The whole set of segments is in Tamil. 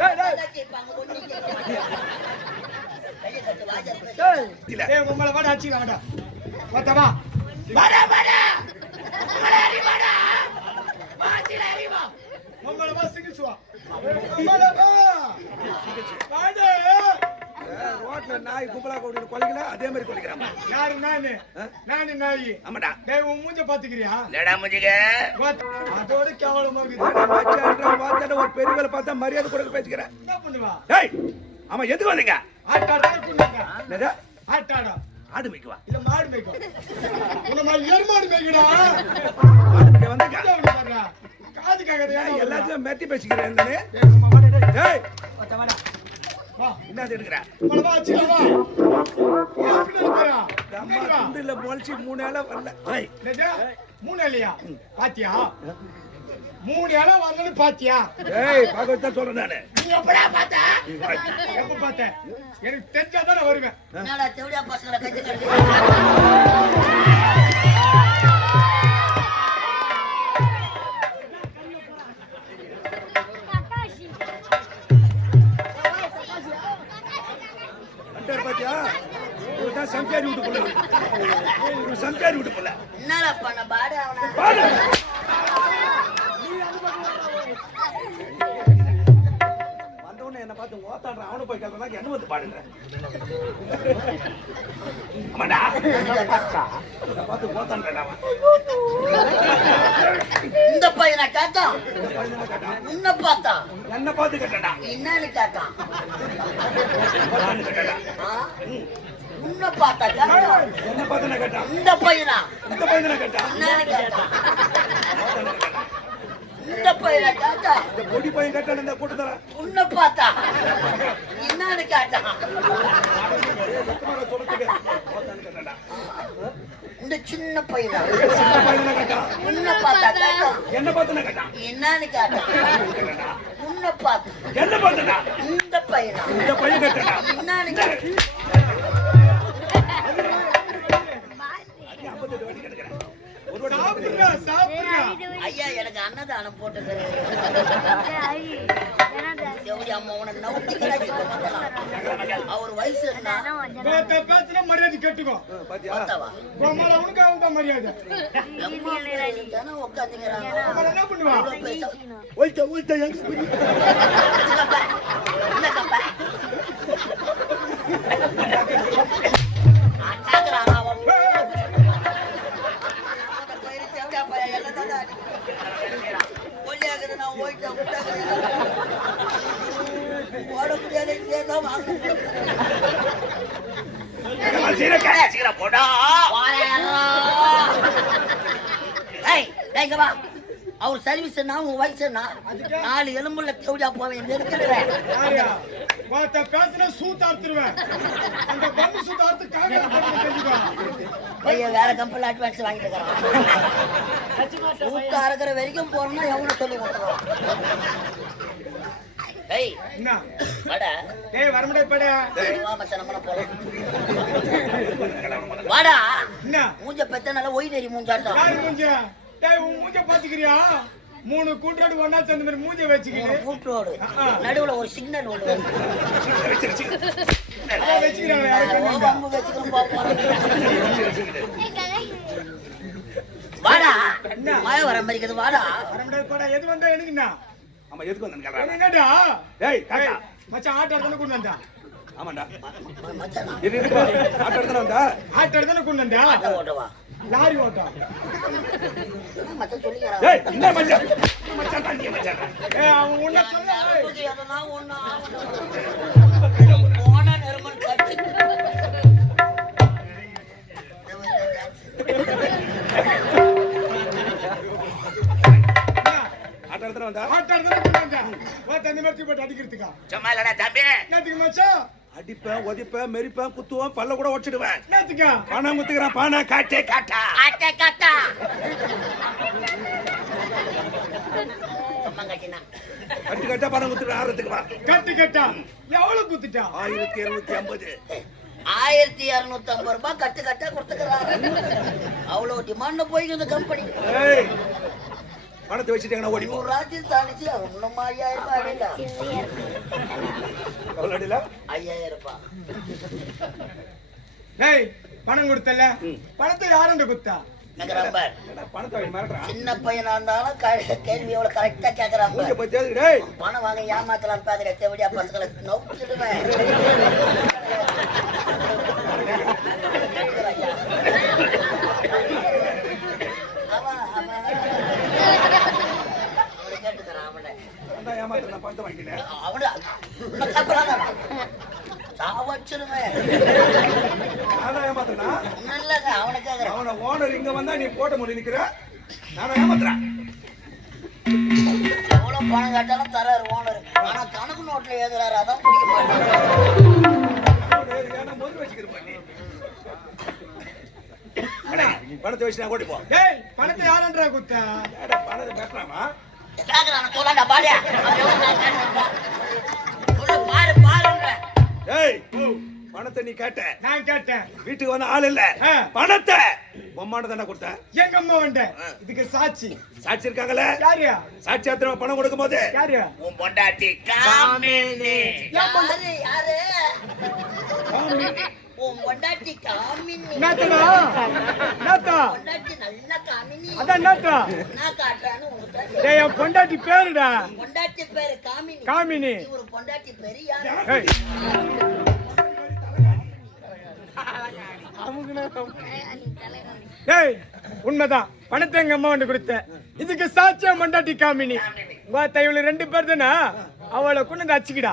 டேய், கேட்பாங்க ஒண்ணு திருப்பி கட்டு வாஜா டேய். இல்ல. டேய், உங்களை வாடா அடிச்சு வாடா. மொத்தமா வாடா வாடா. உங்களை வா சிகிச்சா உங்களை வா. வாடா ரோட்ல நாய் கும்பலா கூடி கொலைக்கல? அதே மாதிரி கொலைக்கிறான் யாரு நானு? ஆ? நானு நாயி. ஆமாடா. டேய் உன் மூஞ்ச பாத்துக்கிறியா? இல்லடா முஜிக பாத்து- அதோட கேவலமா இருக்குது ஒரு பெரிய வேலை பார்த்தா மரியாதை கொடுக்க பேசிக்கிறேன். என்ன பண்ணுவா? டேய் ஆமா எதுக்கு வந்தீங்க? ஆட்டாடா? ஆட்டாடா. ஆடு மேய்க்குவா? இல்ல மாடு மேய்க்கும். உன்னை மாதிரி எருமாடு மேய்க்கடா. ஆடு மேய்க்க பண்ற? காது எல்லாத்தையும் மெட்டி பேசிக்கிறேன் டேய், சும்மா வாடா, டேய். டேய். வாடா, வாடா. வா. என்ன எடுக்கிற மூணு இலை வரல? மூணு இல்லையா பாத்தியா? மூணு இடம் வரலன்னு பாத்தியா? டேய் பாக்க வச்சா சொல்றேன் நானு. நீ எப்படா பார்த்த? எப்ப பார்த்தேன் எனக்கு தெரிஞ்சாதான் நான் வருவேன். என்னடா தேவடியா பசங்களை கையை கட்டு சம்சாரி விட்டு போல. என்னடா பண்ண? பாடு அவனா. பாடு. என்ன பார்த்து ஓத்தாடுறான். அவனை போய் கேட்கறான் என்ன வந்து பாடுங்க ஆமாடா என்ன பார்த்து ஓத்தாடுறான் அவன். இந்த பையனை கேட்டான். உன்னை பார்த்தான்? என்ன பார்த்து கேட்டடா என்னன்னு கேட்டான். கேட்டடா? உன்னை பார்த்தா கேட்டான் என்ன பார்த்து கேட்டான் இந்த பையனா? இந்த பையனை கேட்டான் கேட்டான் இந்த பையனை கேட்டான் இந்த பொடி பையன் கேட்டான் இந்த கூட்டத்தர உன்னை பார்த்தா? என்னன்னு கேட்டான் இந்த சின்ன பையனா? சின்ன பையனை கேட்டான் உன்னை பார்த்தா கேட்டான் என்ன பார்த்து கேட்டான் என்னன்னு கேட்டான் உன்னை பார்த்து? என்ன பார்த்துடா இந்த பையனா? இந்த பையன் கேட்டடா என்னன்னு கேட்டான் வாட்டி சாப்பிடுறியா சாப்பிடுறியா ஐயா எனக்கு அன்னதானம் கடாச்சி அவர் வயசு மரியாதை கட்டுக்கோ. உனக்கு தான் மரியாதை. என்ன பண்ணுவா? ஒய்த்த ஒய்த்த எங்க அவர் சர்வீஸ் என்ன உன் வயசு என்ன நாலு எலும்புல தேவையா போவேன் பார்த்த பேசுன சூத்து அறுத்துருவேன். அந்த பம்பு சூத்து அறுத்து காக்கா போட்டு தெரிஞ்சுக்கோ பையன் வேற கம்பெனில அட்வான்ஸ் வாங்கிட்டு இருக்கிறான். ஊட்ட அறக்கிற வரைக்கும் போறோம்னா எவ்வளவு சொல்லி கொடுத்துருவான். ஏய் என்ன? வாடா. டேய் வரமுடிய பட வா மச்சான் நம்ம போலாம். வாடா. என்ன? மூஞ்ச பெத்த நல்லா ஒய் தெரி மூஞ்சாட்டம் யாரு மூஞ்ச? டேய் உன் மூஞ்ச பாத்துக்கிறியா? மூணு கூட்டோடு ஒண்ணா சேர்ந்த மாதிரி மூஞ்ச வச்சுக்கிட்டு. கூட்டோடு. நடுவுல ஒரு சிக்னல் ஒண்ணு. வாடா. மழை வர மாதிரி இருக்குது வாடா. பட. எது வந்தா எனக்கு என்ன? ஆமா எதுக்கு என்னடா? காக்கா மச்சான் ஆட்டோ தானே கொண்டு வந்தா. ஆமாண்டா. மச்சானா. இது ஆட்டோ எடுத்துட்டு வந்தா? ஆட்டோ தானே கொண்டு வந்தா? Auto Ottawa. லாரி ஓட்டம் என்ன மச்சான் சொல்லிக்கிறான் ஏய் என்ன மச்சான். என்ன மச்சான். தான் நீ மச்சான். ஏய் அவன் உன்ன சொல்ல. எதனா ஒண்ணு ஆகணும். போன நெருமன். ஆட்டோ எடுத்துட்டு வந்தா? ஆட்டோ கொண்டு வந்தா? வா தண்ணி மாதிரி போட்டு அடிக்கிறதுக்கா. சும்மா இல்லடா தம்பி. என்னத்துக்கு மச்சான்? அடிப்பேன் உதைப்பேன் மெரிப்பேன் குத்துவேன் பல்ல கூட உடைச்சிடுவேன். பணம் குத்துக்கிறான் பானை காட்டே காட்டா. கட்டா. கட்டினா. கட்டு கட்டா பணம் கொடுத்துட்டு ஆறதுக்கு வா. கட்டு கட்டா. எவ்வளவு குத்துட்டா? ஆயிரத்தி இருநூத்தி ஐம்பது. ஆயிரத்தி இருநூத்தி ஐம்பது ரூபாய் கட்டு கட்டா கொடுத்துக்கிறாங்க அவ்வளவு டிமாண்ட் போய்க்குது கம்பெனி ஏய் பணத்தை வச்சுட்டீங்கன்னா ஓடி ராத்திரி தாண்டிச்சு ஒன்னும் ஐயாயிரம் ரூபாய் அடையில. எவ்வளோ அடியில ஐயாயிரம் ரூபாய் டேய் பணம் கொடுத்தல. பணத்தை யாருண்ட குத்தா சின்ன பையனா இருந்தாலும் கேள்வி எவ்வளவு கரெக்டா கேக்குறான் பணம் வாங்க ஏமாத்தலாம் பாக்குற தேவடியா பசங்களை நோக்கிடுவேன் அவன், அவன். அவனை கேட்டுக்கிறான் அவனை. நான் ஏமாத்த நான் பணத்தை வாங்கிட்டேன் அவனை உன்னை கேட்கலாம்டா. சாவடிச்சிடுவேன். நான் தான் ஏமாத்தனா ஒண்ணும் இல்லைங்க, அவனை ஓனர் இங்க வந்தா நீ போட்ட முடி நிக்கிற நானும் ஏமாத்துறேன் எவ்வளவு பணம் கேட்டாலும் தராரு ஓனர் ஆனா கணக்கு நோட்ல எழுதுறாரு அதான் பிடிக்க மாட்டேன் பணத்தை வச்சு நான் ஓடி போ டேய் பணத்தை யாருன்றா குத்தா பணத்தை பேசுறாமா கேக்குறான் சொல்லாண்டா பாடியா? பாரு பாருன்ற ஏய் பணத்தை நீ கேட்ட. நான் கேட்டேன். வீட்டுக்கு வந்த ஆள் இல்ல. பணத்தை பொம்மாண்ட தானே கொடுத்த? எங்க அம்மா வந்த? இதுக்கு சாட்சி. சாட்சி இருக்காங்கல்ல? யாரியா சாட்சி அத்தனை பணம் கொடுக்கும் போது யாரியா உன் பொண்டாட்டி காமினி. யாரு? யாரு? காமினி. பொண்டாட்டி பேருடா. பொண்டாட்டி பேரு காமினி. காமினி. இவரு பொண்டாட்டி பேரு ஏய். உண்மைதான். பணத்தை எங்க அம்மா வந்து கொடுத்தேன் இதுக்கு சாட்சியா மண்டாட்டி காமினி. உங்க இவளு ரெண்டு பேர் தானே? அவளை கொண்டு வந்து அச்சுக்கிடா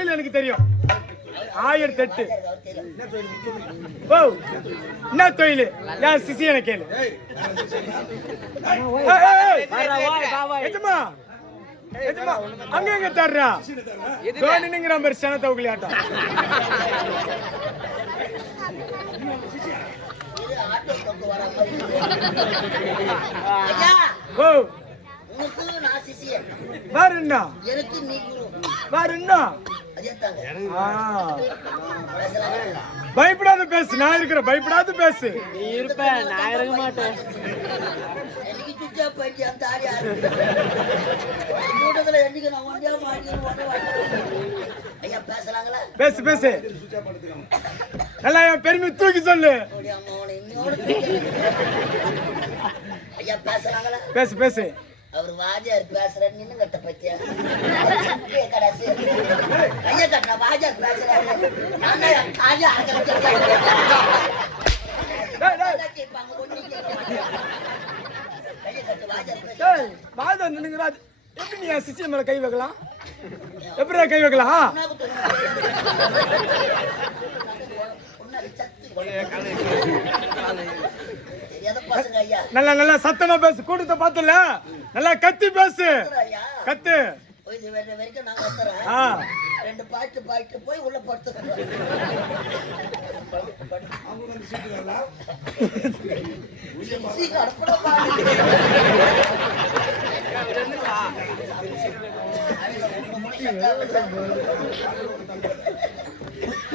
தொழில் எனக்கு தெரியும் ஆயிரத்தி எட்டு. ஓ என்ன தொழில் ஏன் கேளு ஏய், ஏய், ஏய். எஜமா எஜமா அங்க எங்க தர்றா. தோனிங்கிற மாதிரி சன தவுக்கலியாட்டம் இது ஆட்டோ தொக்கு வர மாதிரி இருக்கு. ஐயா, ஓ உனக்கு நான் சிசியன். வேற என்ன எனக்கு நீ குரு. வேற என்ன அதே தாங்க. ஆ, பேசலாமா? பயப்படாத பேசு நான் இருக்கிற பயப்படாத பேசு. கூட்டத்துல என்னைக்கு நான். ஐயா பேசலாங்களா பேசு பேசு. நல்லா என் பெருமை தூக்கி சொல்லு பேசு பேசு அவர் வாஜார் பேசுற நின்னு கட்ட பத்தியா கடாசி. கைய கட்ட வாஜார் பேசுறாரு. நான் காஜா வாஜார் பேசுறாரு எப்படி நீ என் சிசிய மேல கை வைக்கலாம்? எப்படிடா கை வைக்கலாம்? ஐயா நல்லா நல்லா சத்தமா பேசு கூட்டத்தை பார்த்தல. நல்லா கத்தி பேசு. ஐயா கத்து. வரைக்கும் நான் கத்துறேன் ஆ. ரெண்டு பாட்டு பாட்டு போய் உள்ள படுத்துக்கிறேன்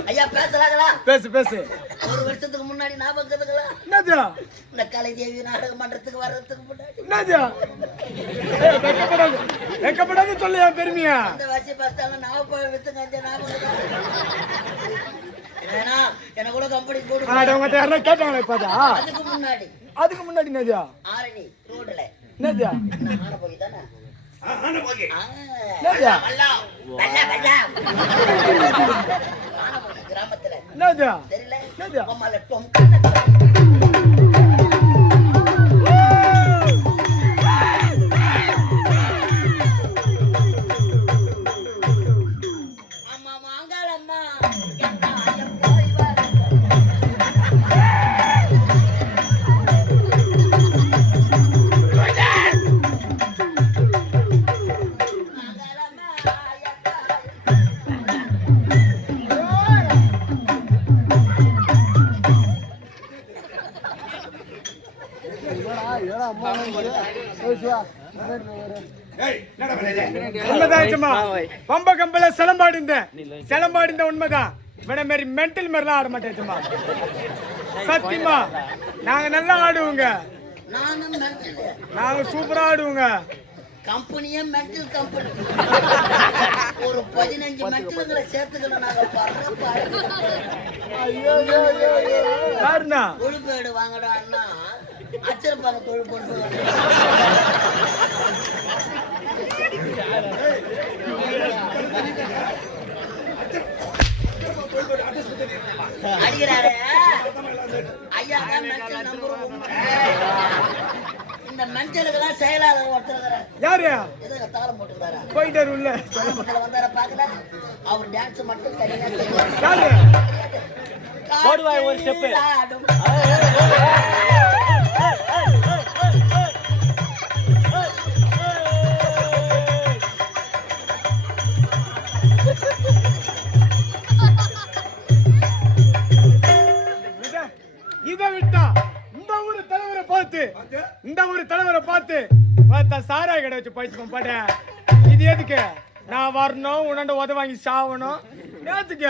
ஐயா பேசலாங்களா? பேசு பேசு. ஒரு வருஷத்துக்கு முன்னாடி ஞாபகம் இருக்குதுங்களா என்னது இந்த கலை தேவி நாடக மன்றத்துக்கு வர்றதுக்கு முன்னாடி. என்னது வெக்கப்படாது. வெக்கப்படாது சொல்லு என் பெருமையா. அந்த வச்சு பஸ்தால நாவப்பழம் வித்துங்க அந்த ஞாபகம்? ஏன்னா என்ன கூட கம்பெனி போடு ஆட உங்க யாரா கேட்டாங்களா இப்பதா அதுக்கு முன்னாடி. அதுக்கு முன்னாடி என்னது ஆரணி ரோடுல என்னது நான் போய் தானே கிராமத்துல. என்னது? தெரியல? சும்மா பம்ப கம்பல சிலம்பாடிந்தேன் சிலம்பாடிந்த. உண்மைதான் இவன மாதிரி மென்டல் மாதிரிலாம் ஆட மாட்டேன் சும்மா சத்தியமா? நாங்க நல்லா ஆடுவோங்க. நாங்க சூப்பரா ஆடுவோங்க. கம்பெனியே மென்டல் கம்பெனி ஒரு பதினஞ்சு மென்டலுங்களை சேர்த்துக்கணும் நாங்க படுற பாடு யாருண்ணா தொழுப்பேடு வாங்கடான்னா அச்சிருப்பாங்க தொழில் கொண்டு அடிக்கிறாரு. ஐயா தான் மென்டல் நம்பர் இந்த மென்டலுக்கெல்லாம் செயலாளர் ஒருத்தர். யாரு? எதுக்கு தாளம் போட்டுக்கிறாரா? போயிட்டாரு உள்ள. வந்தார பார்க்கல? அவர் டான்ஸ் மட்டும் தனியா தெரியும். யாரு? போடுவாய் ஒரு ஸ்டெப் பார்த்து பார்த்து, இந்த ஊரு தலைவரை பார்த்து பார்த்தா சாராய கடை வச்சு பழிச்சுப்போம் பாட இது எதுக்கு? நான் வரணும் உன்னாண்ட உத வாங்கி சாவணும். நேத்துக்கு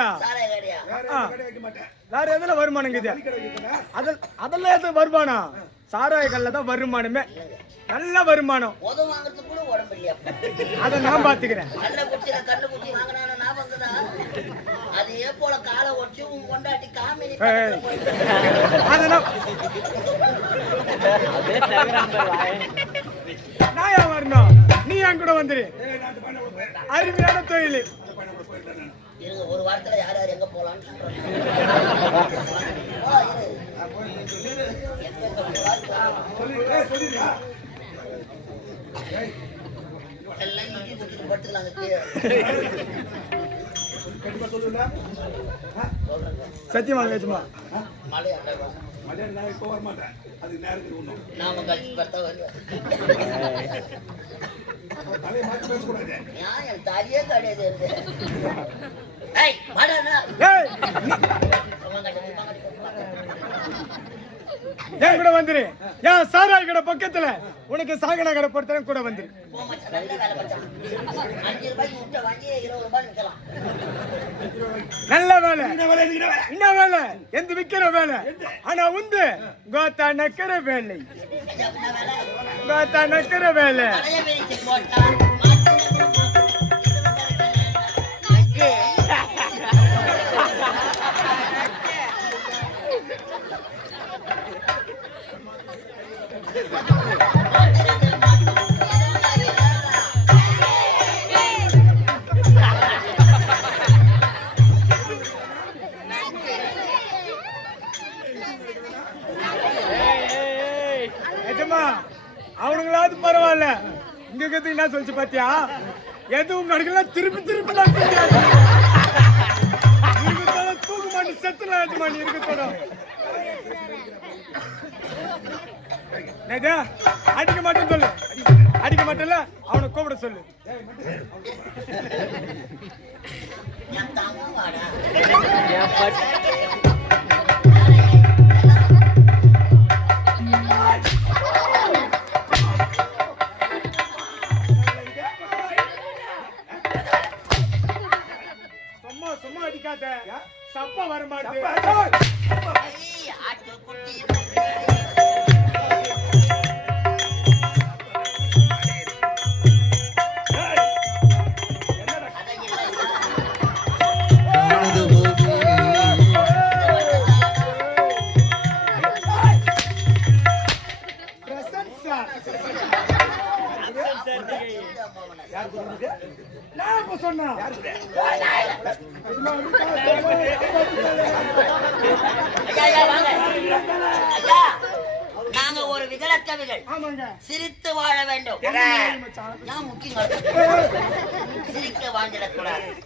வேற எதுல வருமானங்க இது? கடை வைக்கிறேன் அதில் அதெல்லாம் எது வருமானம்? சாராய கல்ல தான் வருமானமே. நல்ல வருமானம். உத வாங்குறதுக்கு கூட உடம்பு இல்லையா? அதை நான் பாத்துக்கிறேன்? அதே போல காலை ஒடிச்சு உன் பொண்டாட்டி காமினி ஏய். ஏன் வரணும் நீ என் கூட வந்துரு அருமையான தொழில் ஒரு வாரத்துல யார் யார் எங்க போலாம்னு சொல்றாங்க போ, இரு. எங்க எங்க போலாம்? சொல்லி ஏய் சொல்லிடுறா ஏய் எல்லாம் இடி குத்திட்டு படுத்துக்கலாங்க கீழே. கண்டிப்பா சொல்லுடா ஆ சொல்றேங்க. சத்தியமா பேசுமா நான் இப்போ வர மாட்டேன் அதுக்கு நேரத்துக்கு ஒன்றும் நாம கழிச்சு பார்த்தா வருவேன். தலையை மாற்றி பேசக்கூடாது. தாலியே கிடையாது. ஏய், அண்ணா. ஏய் வாங்க, வாங்க, வாங்க. என் கூட வந்துரு ஏன் சாராய கடை பக்கத்துல உனக்கு சாகன கடை பொறுத்தவரை கூட வந்துரு நல்ல வேலை என்ன வேலை எந்த விக்கிற வேலை ஆனா உந்து கோத்தா நக்கிற வேலை? கோத்தா நக்கிற வேலை அவனுங்களாவது பரவாயில்ல. இங்க இருக்கிறது என்ன சொல்லிச்சு பாத்தியா? எதுவும் கிடைக்கல திருப்பி திருப்பி நான் தெரியாது இருக்கத்தோட தூக்கு மாட்டி செத்துல ஆச்சு இருக்கத்தோட அடிக்க மாட்டேன்னு சொல்லு. அடிக்க மாட்டேன்ல அவனை கூப்பிட சொல்லு. என் சிரித்து வாழ வேண்டும். ஏன் முக்கியம்? சிரிக்க வாழ்ந்திடக்கூடாது